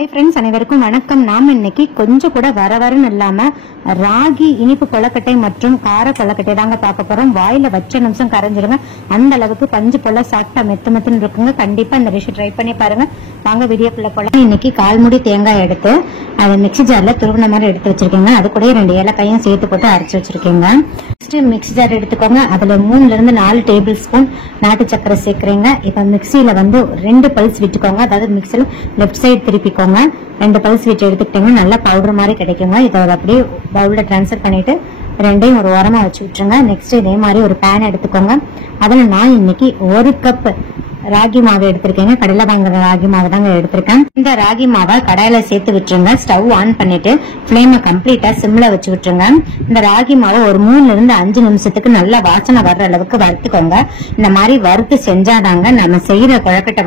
Hi friends, அனைவருக்கும் வணக்கம். நாம் இன்னைக்கு கொஞ்சம் கூட வரன்னு இல்லாம ராகி இனிப்பு கொலக்கட்டை மற்றும் கார கொலக்கட்டை தாங்க பார்க்க போறோம். வாயில வச்ச நிமிஷம் கரைஞ்சிருங்க, அந்த அளவுக்கு பஞ்சு போல சாப்பிட்டா மெத்து மெத்துன்னு இருக்குங்க. கண்டிப்பா இந்த டிஷ் ட்ரை பண்ணி பாருங்க. வாங்க வீடியோக்குள்ள போலாம். இன்னைக்கு 1/4 மூடி தேங்காய் எடுத்து அதை மிக்ஸி ஜார்ல துருவின மாதிரி எடுத்து வச்சிருக்கேங்க. அது கூட 2 ஏலக்காயும் சேர்த்து போட்டு அரைச்சு வச்சிருக்கேங்க. நெக்ஸ்ட் மிக்ஸி ஜார் எடுத்துக்கோங்க. அதுல 3 இருந்து 4 டேபிள் ஸ்பூன் நாட்டு சக்கரை சேர்க்கிறீங்க. இப்ப மிக்ஸியில 2 பல்ஸ் விட்டுக்கோங்க. அதாவது மிக்ஸில லெஃப்ட் சைடு திருப்பிக்கோங்க. 2 பல்ஸ் விட்டு எடுத்துக்கிட்டீங்கன்னா நல்லா பவுடர் மாதிரி கிடைக்குங்க. இதை அப்படியே பவுல்ல டிரான்ஸ்ஃபர் பண்ணிட்டு ரெண்டையும் ஒரு ஓரமா வச்சு விட்டுருங்க. நெக்ஸ்ட் இதே மாதிரி ஒரு பேன் எடுத்துக்கோங்க. அதுல நான் இன்னைக்கு 1 கப் ராகி மாவு எடுத்திருக்கேங்க. கடையில வாங்குற ராகி மாவு தாங்க எடுத்திருக்கேன். இந்த ராகி மாவை கடாயில சேர்த்து விட்டுருங்க. ஸ்டவ் ஆன் பண்ணிட்டு ஃபிளேமை கம்ப்ளீட்டா சிம்ல வச்சு விட்டுருங்க. இந்த ராகி மாவை ஒரு 3 இருந்து 5 நிமிஷத்துக்கு நல்லா வாசனை வர்ற அளவுக்கு வறுத்துக்கோங்க. இந்த மாதிரி வறுத்து செஞ்சாதாங்க நம்ம செய்யற கொழக்கட்டை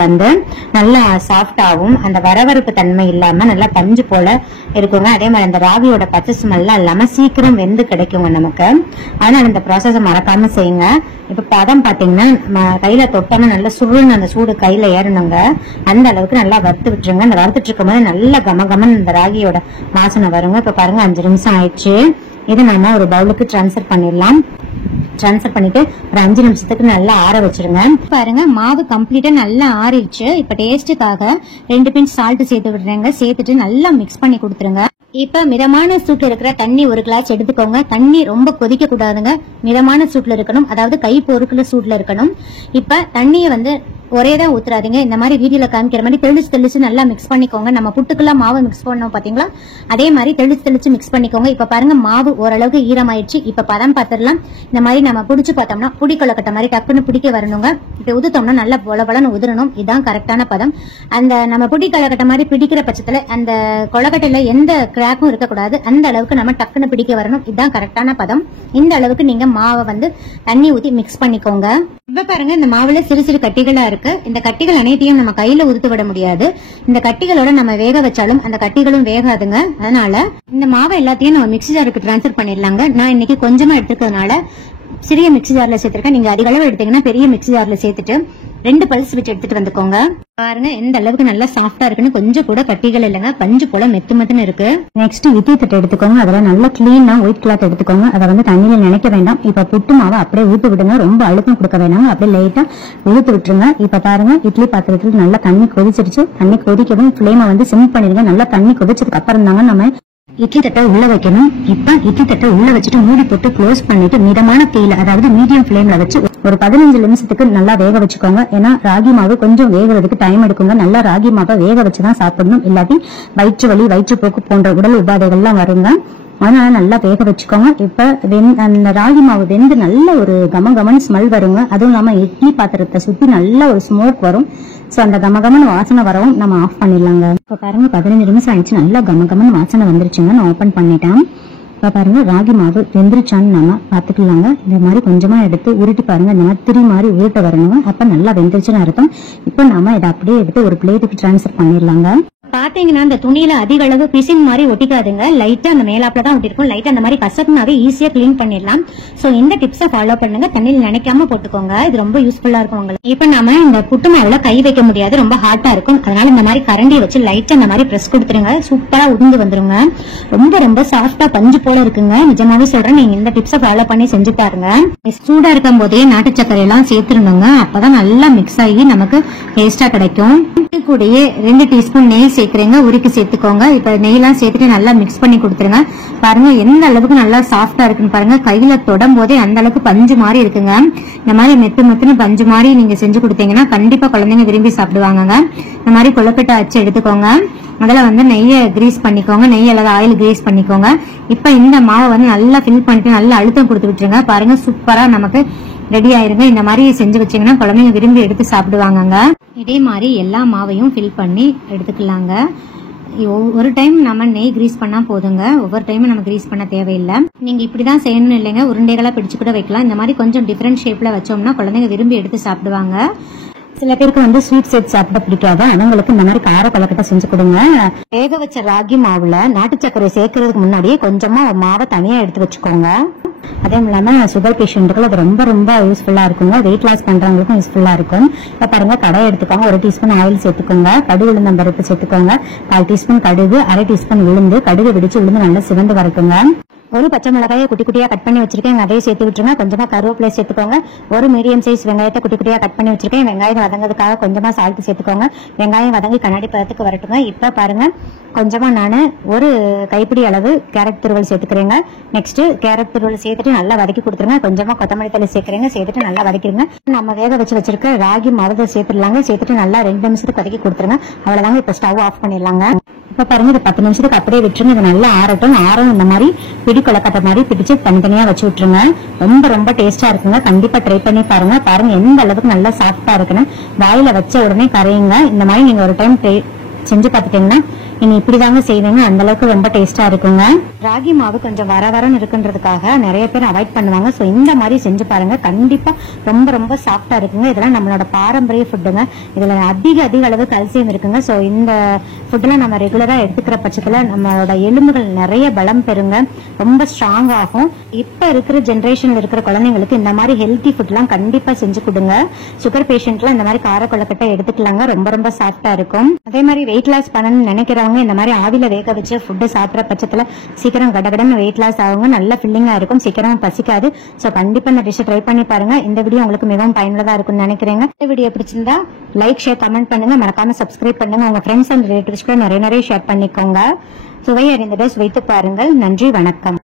நல்லா சாஃப்டாவும் அந்த வரவறுப்பு தன்மை இல்லாம நல்லா பஞ்சு போல இருக்குங்க. அதே மாதிரி அந்த ராகியோட பச்சை ஸ்மெல்லாம் இல்லாம சீக்கிரம் வெந்து கிடைக்குங்க நமக்கு. அதனால இந்த ப்ராசஸ மறக்காம செய்யுங்க. இப்ப பதம் பாத்தீங்கன்னா கையில தொட்டோம்னா நல்லா சுருன்னு அந்த சூடு கையில ஏறணுங்க. அந்த அளவுக்கு நல்லா வறுத்து விட்டுருங்க. அந்த வறுத்துட்டு இருக்கும் போது நல்ல கமகமன் இந்த ராகியோட வாசனை வருங்க. இப்ப பாருங்க 5 நிமிஷம் ஆயிடுச்சு. இதை நம்ம ஒரு பவுலுக்கு டிரான்ஸ்ஃபர் பண்ணிடலாம். டிரான்ஸ்ஃபர் பண்ணிட்டு ஒரு 5 நிமிஷத்துக்கு நல்லா ஆற வச்சிருங்க. பாருங்க மாவு கம்ப்ளீட்டா நல்லா ஆறிடுச்சு. இப்ப டேஸ்ட்டுக்காக 2 பிஞ்ச் சால்ட் சேர்த்து விடுறேங்க. சேர்த்துட்டு நல்லா மிக்ஸ் பண்ணி கொடுத்துருங்க. இப்ப மிதமான சூட்ல இருக்கிற தண்ணி 1 கிளாஸ் எடுத்துக்கோங்க. தண்ணி ரொம்ப கொதிக்க கூடாதுங்க, மிதமான சூட்ல இருக்கணும். அதாவது கை பொறுக்குல சூட்ல இருக்கணும். இப்ப தண்ணிய ஒரே தான் ஊத்துறாதீங்க. இந்த மாதிரி வீடியோல காமிக்கிற மாதிரி தெளிச்சு நல்லா மிக்ஸ் பண்ணிக்கோங்க. நம்ம புட்டுக்கெல்லாம் மாவு மிக்ஸ் பண்ணோம் பாத்தீங்களா, அதே மாதிரி தெளிச்சு மிக்ஸ் பண்ணிக்கோங்க. இப்ப பாருங்க மாவு ஓரளவுக்கு ஈரமாயிடுச்சு. இப்ப பதம் பார்த்துடலாம். இந்த மாதிரி நம்ம பிடிச்சு பார்த்தோம்னா புடி கொலக்கட்டை மாதிரி டக்குன்னு பிடிக்க வரணுங்க. இப்ப உதுத்தோம்னா நல்லா பொலபலன்னு உதிரணும். இதுதான் கரெக்டான பதம். அந்த நம்ம புடி கொலக்கட்டை மாதிரி பிடிக்கிற பட்சத்துல அந்த கொலக்கட்டையில எந்த கிராக்கும் இருக்கக்கூடாது. அந்த அளவுக்கு நம்ம டக்குன்னு பிடிக்க வரணும். இதுதான் கரெக்டான பதம். இந்த அளவுக்கு நீங்க மாவை தண்ணி ஊத்தி மிக்ஸ் பண்ணிக்கோங்க. இப்ப பாருங்க இந்த மாவுல சிறு சிறு கட்டிகளா இருக்கு. இந்த கட்டிகள் அனைத்தையும் நம்ம கையில உதுத்து விட முடியாது. இந்த கட்டிகளோட நம்ம வேக வச்சாலும் அந்த கட்டிகளும் வேகாதுங்க. அதனால இந்த மாவை எல்லாத்தையும் நம்ம மிக்ஸி ஜாருக்கு டிரான்ஸ்ஃபர் பண்ணிடலாங்க. நான் இன்னைக்கு கொஞ்சமா எடுத்துக்கிறதுனால சிறிய மிக்ஸி ஜார்ல சேர்த்திருக்கேன். நீங்க அதிக அளவு எடுத்தீங்கன்னா பெரிய மிக்ஸி ஜார்ல சேர்த்துட்டு 2 பல்ஸ் விட்டு எடுத்துட்டு வந்துக்கோங்க. பாருங்க எந்த அளவுக்கு நல்லா சாஃப்டா இருக்குன்னு. கொஞ்சம் கூட கட்டிகள் இல்லைங்க, பஞ்சு போல மெத்துன்னு இருக்கு. நெக்ஸ்ட் இட்லி தட்டை எடுத்துக்கோங்க. அதுல நல்லா கிளீனா ஒயிட் கிளாத் எடுத்துக்கோங்க. அதை தண்ணியில நினைக்க வேண்டாம். இப்ப புட்டு மாவை அப்படியே ஊத்து விடுங்க. ரொம்ப அழுத்தம் கொடுக்க வேண்டாம், அப்படியே லைட்டா ஊத்து விட்டுருங்க. இப்ப பாருங்க இட்லி பாத்திரத்துல நல்லா தண்ணி கொதிச்சிருச்சு. தண்ணி கொதிக்கவும் ஃபிளேமை சிம் பண்ணிருங்க. நல்லா தண்ணி கொதிச்சதுக்கு அப்புறம் தாங்க நம்ம இட்லி தட்டை உள்ள வைக்கணும். இப்ப இட்லி தட்டை உள்ள வச்சுட்டு மூடி போட்டு க்ளோஸ் பண்ணிட்டு மிதமான தீயில, அதாவது மீடியம் ஃபிளேம்ல வச்சு ஒரு 15 நிமிஷத்துக்கு நல்லா வேக வச்சுக்கோங்க. ஏன்னா ராகி மாவு கொஞ்சம் வேகிறதுக்கு டைம் எடுக்குங்க. நல்லா ராகி மாவை வேக வச்சுதான் சாப்பிடணும். இல்லாட்டி வயிற்று வலி, வயிற்றுப்போக்கு போன்ற உடல் உபாதைகள்லாம் வருங்க. அதனால நல்லா வேக வச்சுக்கோங்க. இப்ப அந்த ராகி மாவு வெந்து நல்ல ஒரு கமகமன் ஸ்மெல் வருங்க. அதுவும் இல்லாம இட்லி பாத்திரத்தை சுத்தி நல்ல ஒரு ஸ்மோக் வரும். சோ அந்த கமகமன் வாசனை வரவும் நம்ம ஆஃப் பண்ணிடலாங்க. இப்ப பாருங்க 15 நிமிஷம் ஆயிடுச்சு. நல்லா கமகமன் வாசனை வந்துருச்சுங்க. நான் ஓபன் பண்ணிட்டேன். இப்ப பாருங்க ராகி மாவு வெந்துருச்சான்னு நம்ம பாத்துக்கலாங்க. இந்த மாதிரி கொஞ்சமா எடுத்து உருட்டி பாருங்க. இந்த மாதிரி திரி மாதிரி உருட்ட வரணுங்க. அப்ப நல்லா வெந்துருச்சுன்னு அர்த்தம். இப்ப நாம இதை அப்படியே எடுத்து ஒரு பிளேட்டுக்கு டிரான்ஸ்ஃபர் பண்ணிடலாங்க. பாத்தீங்கன்னா இந்த துணியில அதிக அளவு பிசின் மாதிரி ஒட்டிக்காதுங்க. லைட்டா அந்த மேலாப்ல தான் ஒட்டிருக்கும். லைட்டா அந்த மாதிரி கசக்குனாவே ஈஸியா கிளீன் பண்ணிடலாம். சோ இந்த டிப்ஸை ஃபாலோ பண்ணுங்க. தண்ணியில் நினைக்காம போட்டுக்கோங்க. இது ரொம்ப யூஸ்ஃபுல்லா இருக்கும் உங்களுக்கு. இப்ப நாம இந்த புட்டு மாவுல கை வைக்க முடியாது, ரொம்ப ஹார்ட்டா இருக்கும். அதனால இந்த மாதிரி கரண்டியை வச்சு லைட்டா இந்த மாதிரி பிரஸ் கொடுத்துருங்க. சூப்பரா உதிர்ந்து வந்துருங்க. ரொம்ப ரொம்ப சாஃப்டா பஞ்சு போல இருக்குங்க. நிஜமாவே சொல்றேன், நீங்க இந்த டிப்ஸை ஃபாலோ பண்ணி செஞ்சு பாருங்க. சூடா இருக்கும் போதே நாட்டு சக்கரை எல்லாம் சேர்த்துருங்க. அப்பதான் நல்லா மிக்ஸ் ஆகி நமக்கு டேஸ்டா கிடைக்கும். கூடயே 2 டீஸ்பூன் நெய் சேர்க்கிறேங்க. உருக்கி சேர்த்துக்கோங்க. இப்ப நெய்லாம் சேர்த்துட்டு நல்லா மிக்ஸ் பண்ணி கொடுத்துருங்க. பாருங்க எந்த அளவுக்கு நல்லா சாஃப்டா இருக்குன்னு பாருங்க. கையில தொடும் போதே அந்த அளவுக்கு பஞ்சு மாதிரி இருக்குங்க. இந்த மாதிரி மெத்துன்னு பஞ்சு மாதிரி நீங்க செஞ்சு கொடுத்தீங்கன்னா கண்டிப்பா குழந்தைங்க விரும்பி சாப்பிடுவாங்க. இந்த மாதிரி கொழுக்கட்டை அச்சு எடுத்துக்கோங்க. அதில் நெய்யை கிரீஸ் பண்ணிக்கோங்க. நெய் அல்லது ஆயில் கிரீஸ் பண்ணிக்கோங்க. இப்ப இந்த மாவை நல்லா ஃபில் பண்ணிட்டு நல்லா அழுத்தம் கொடுத்து விட்டுருங்க. பாருங்க சூப்பரா நமக்கு ரெடி ஆயிருங்க. இந்த மாதிரி செஞ்சு வச்சீங்கன்னா குழந்தைங்க விரும்பி எடுத்து சாப்பிடுவாங்க. இதே மாதிரி எல்லா மாவையும் ஃபில் பண்ணி எடுத்துக்கலாங்க. ஒரு டைம் நம்ம நெய் கிரீஸ் பண்ணா போதுங்க. ஒவ்வொரு டைமும் நம்ம கிரீஸ் பண்ண தேவையில்லை. நீங்க இப்படிதான் செய்யணும் இல்லைங்க, உருண்டைகளா பிடிச்சு கூட வைக்கலாம். இந்த மாதிரி கொஞ்சம் டிஃபரெண்ட் ஷேப்ல வச்சோம்னா குழந்தைங்க விரும்பி எடுத்து சாப்பிடுவாங்க. சில பேருக்கு வந்து ஸ்வீட் செட் சாப்பிட பிடிக்காது, அவங்களுக்கு இந்த மாதிரி கார கொழுக்கட்டை செஞ்சு கொடுங்க. வேக வச்ச ராகி மாவுல நாட்டு சர்க்கரை சேர்க்கறதுக்கு முன்னாடியே கொஞ்சமா மாவை தனியா எடுத்து வச்சுக்கோங்க. அதே இல்லாம சுகர் பேஷண்ட்டுக்கு அது ரொம்ப ரொம்ப யூஸ்ஃபுல்லா இருக்குங்க. வெயிட் லாஸ் பண்றவங்களுக்கும் யூஸ்ஃபுல்லா இருக்கும். இப்ப பாருங்க, கடாய் எடுத்துக்கோங்க, 1 டீஸ்பூன் ஆயில் சேர்த்துக்கோங்க, கடுகு உளுந்தம் பருப்பு சேர்த்துக்கோங்க, 1/4 டீஸ்பூன் கடுகு, 1/2 டீஸ்பூன் உளுந்து, கடுகு வெடிச்சு உளுந்து நல்லா சிவந்து வரட்டுங்க. ஒரு பச்சை மிளகாயை குட்டி குட்டியா கட் பண்ணி வச்சிருக்கேன், அதையும் சேர்த்து விட்டுருங்க. கொஞ்சமா கருவேப்பிலை சேர்த்துக்கோங்க. ஒரு மீடியம் சைஸ் வெங்காயத்தை குட்டி குட்டியா கட் பண்ணி வச்சிருக்கேன். வெங்காயம் வதங்கிறதுக்காக கொஞ்சமா சால்ட் சேர்த்துக்கோங்க. வெங்காயம் வதங்கி கண்ணாடி பதத்துக்கு வரட்டுங்க. இப்ப பாருங்க, கொஞ்சமா நான் ஒரு கைப்பிடி அளவு கேரட் துருவல் சேர்த்துக்கிறேங்க. நெக்ஸ்ட் கேரட் துருவல் சேர்த்துட்டு நல்லா வதக்கி கொடுத்துருங்க. கொஞ்சமா கொத்தமல்லி தழை சேர்க்கிறேங்க, சேர்த்துட்டு நல்லா வதக்கிடுங்க. நம்ம வேக வச்சிருக்க ராகி மாவு சேர்த்துடலாங்க. சேர்த்துட்டு நல்லா 2 நிமிஷத்துக்கு வதக்கி கொடுத்துருங்க. அவ்வளவுதாங்க. இப்ப ஸ்டவ் ஆஃப் பண்ணிடலாங்க. இப்ப பாருங்க, இது 10 நிமிஷத்துக்கு அப்படியே விட்டுருங்க. இது நல்லா ஆறட்டும். இந்த மாதிரி பிடி கொழுக்கட்டை மாதிரி பிடிச்சு தனித்தனியா வச்சு விட்டுருங்க. ரொம்ப ரொம்ப டேஸ்டா இருக்குங்க. கண்டிப்பா ட்ரை பண்ணி பாருங்க. பாருங்க எந்த அளவுக்கு நல்லா சாஃப்டா இருக்குன்னு. வாயில வச்ச உடனே கரையுங்க. இந்த மாதிரி நீங்க ஒரு டைம் செஞ்சு பார்த்துட்டீங்கன்னா நீங்க இப்படிதாங்க செய்வீங்க. அந்த அளவுக்கு ரொம்ப டேஸ்டா இருக்குங்க. ராகி மாவு கொஞ்சம் வரன்னு இருக்குன்றதுக்காக நிறைய பேர் அவாய்ட் பண்ணுவாங்க. சோ இந்த மாதிரி செஞ்சு பாருங்க. கண்டிப்பா ரொம்ப ரொம்ப சாஃப்டா இருக்குங்க. இதெல்லாம் நம்மளோட பாரம்பரிய ஃபுட்டுங்க. இதுல அதிக அளவு கல்சியம் இருக்குங்க. சோ இந்த ஃபுட்லாம் நம்ம ரெகுலரா எடுத்துக்கிற பட்சத்துல நம்மளோட எலும்புகள் நிறைய பலம் பெறுங்க, ரொம்ப ஸ்ட்ராங் ஆகும். இப்ப இருக்கிற ஜெனரேஷன்ல இருக்கிற குழந்தைங்களுக்கு இந்த மாதிரி ஹெல்தி ஃபுட்லாம் கண்டிப்பா செஞ்சு கொடுங்க. சுகர் பேஷண்ட்லாம் இந்த மாதிரி கார கொழுக்கட்டை எடுத்துக்கலாங்க. ரொம்ப ரொம்ப சாஃப்டா இருக்கும். அதே மாதிரி வெயிட் லாஸ் பண்ணணும்னு நினைக்கிறவங்க இந்த மாதிரி ஆவில வேக வச்சு ஃபுட்டு சாப்பிட்ற பட்சத்துல சீக்கிரம் கடகடன்னு வெயிட் லாஸ் ஆகுங்க. நல்ல ஃபில்லிங்கா இருக்கும், சீக்கிரம் பசிக்காது. சோ கண்டிப்பா இந்த டிஷ் ட்ரை பண்ணி பாருங்க. இந்த வீடியோ உங்களுக்கு மிகவும் பயனுள்ளதா இருக்கும்னு நினைக்கிறேங்க. இந்த வீடியோ பிடிச்சிருந்தா லைக், ஷேர், கமெண்ட் பண்ணுங்க. மறக்காம சப்ஸ்கிரைப் பண்ணுங்க. உங்க ஃப்ரெண்ட்ஸ் அண்ட் ரிலேட்டிவ்ஸ் கூட நிறைய ஷேர் பண்ணிக்கோங்க. சுவை அறிந்த டிஷ் வைத்து பாருங்கள். நன்றி, வணக்கம்.